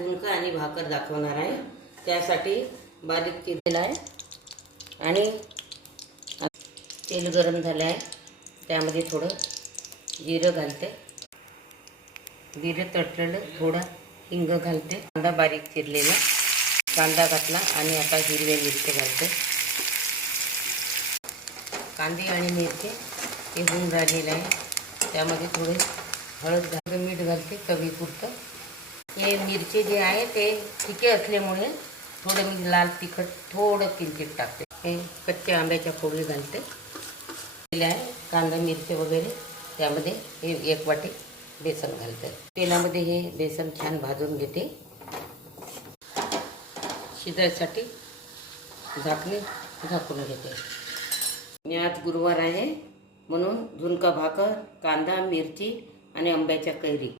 झुणका आणि भाकर दाखवणार आहे। त्यासाठी बारीक चिरलेला आहे आणि तेल गरम झालं आहे, त्यामध्ये थोडं जिरं घालते, जिरं तडतडलं, थोडा हिंग घालते, कांदा बारीक चिरलेला कांदा घातला आणि आता हिरव्या मिरची घालते। कांदे आणि मिरची हे होऊन राहिलेलं आहे, त्यामध्ये थोडे हळद घालते, मीठ घालते चवीपुरतं। हे मिरची जे आहे ते तिखे असल्यामुळे थोडं मी लाल तिखट थोडं किंचित टाकते। हे कच्च्या आंब्याच्या फोडी घालते आहे, कांदा मिरची वगैरे, त्यामध्ये हे 1 वाटी बेसन घालते। तेलामध्ये हे बेसन छान भाजून घेते। शिजायसाठी झाकणे झाकून घेते। मी आज गुरुवार आहे म्हणून झुणका भाकर, कांदा मिरची आणि आंब्याच्या कैरी